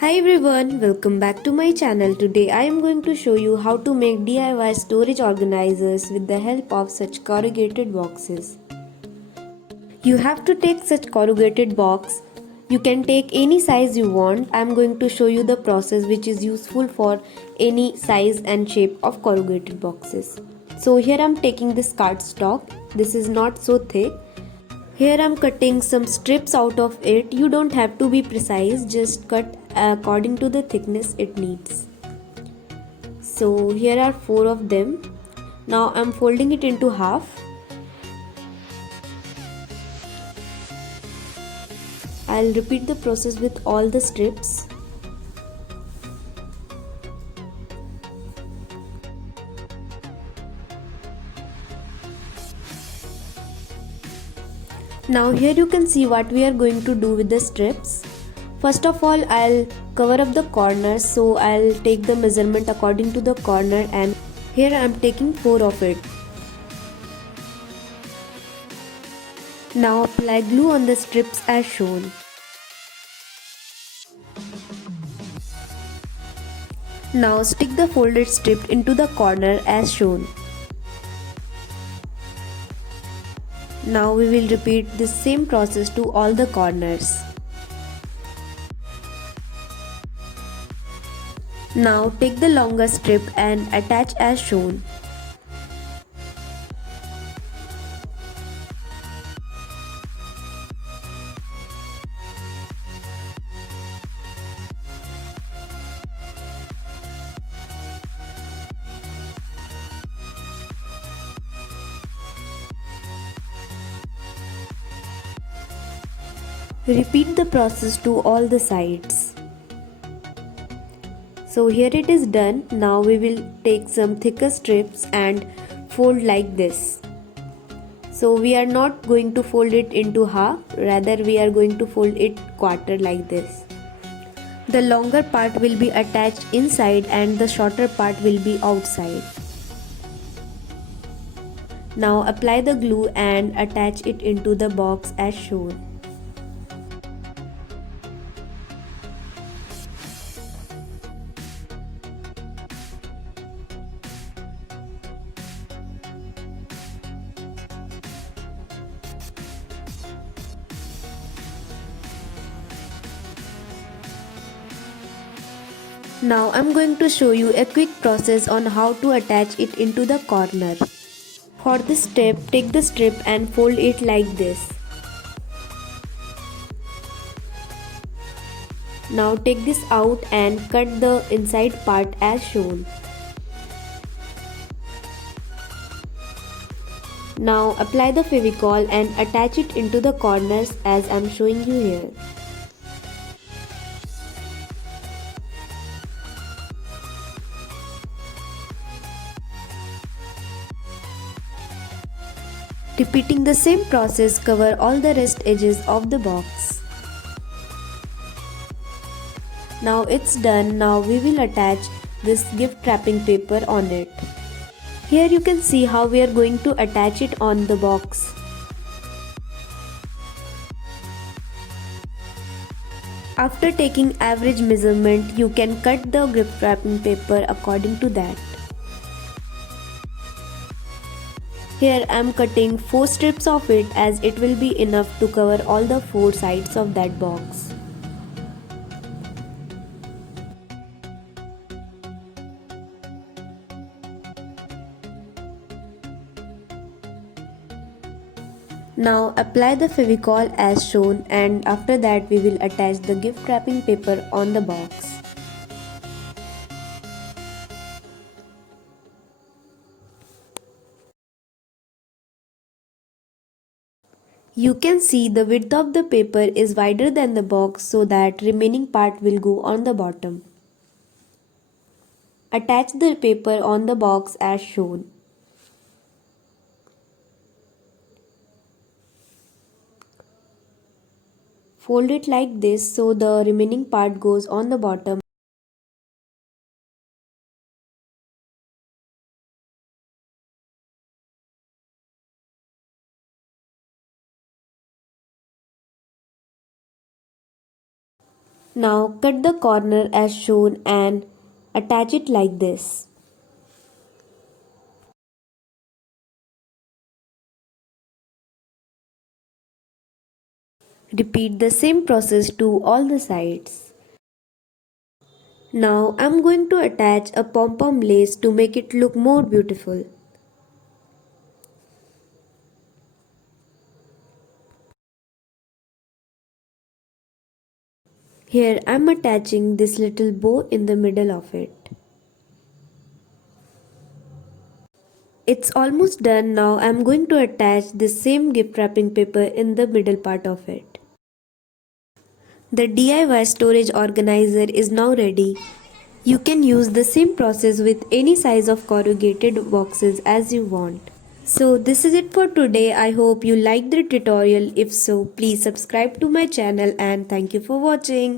Hi everyone, welcome back to my channel. Today I am going to show you how to make DIY storage organizers with the help of such corrugated boxes. You have to take such corrugated box. You can take any size you want. I am going to show you the process which is useful for any size and shape of corrugated boxes. So here I am taking this cardstock. This is not so thick. Here I'm cutting some strips out of it. You don't have to be precise, just cut according to the thickness it needs. So here are 4 of them. Now I'm folding it into half. I'll repeat the process with all the strips. Now here you can see what we are going to do with the strips. First of all, I'll cover up the corners, so I'll take the measurement according to the corner, and here I'm taking 4 of it. Now apply glue on the strips as shown. Now stick the folded strip into the corner as shown. Now we will repeat this same process to all the corners. Now take the longer strip and attach as shown. Repeat the process to all the sides. So here it is done. Now we will take some thicker strips and fold like this. So we are not going to fold it into half, rather we are going to fold it quarter like this. The longer part will be attached inside and the shorter part will be outside. Now apply the glue and attach it into the box as shown. Now I'm going to show you a quick process on how to attach it into the corner. For this step, take the strip and fold it like this. Now take this out and cut the inside part as shown. Now apply the Fevicol and attach it into the corners as I'm showing you here. Repeating the same process, cover all the rest edges of the box. Now it's done. Now we will attach this gift wrapping paper on it. Here you can see how we are going to attach it on the box. After taking average measurement, you can cut the gift wrapping paper according to that. Here I am cutting 4 strips of it as it will be enough to cover all the 4 sides of that box. Now apply the Fevicol as shown, and after that we will attach the gift wrapping paper on the box. You can see the width of the paper is wider than the box, so that remaining part will go on the bottom. Attach the paper on the box as shown. Fold it like this so the remaining part goes on the bottom. Now cut the corner as shown and attach it like this. Repeat the same process to all the sides. Now I'm going to attach a pom-pom lace to make it look more beautiful. Here I'm attaching this little bow in the middle of it. It's almost done. Now I'm going to attach the same gift wrapping paper in the middle part of it. The DIY storage organizer is now ready. You can use the same process with any size of corrugated boxes as you want. So this is it for today. I hope you liked the tutorial. If so, please subscribe to my channel and thank you for watching.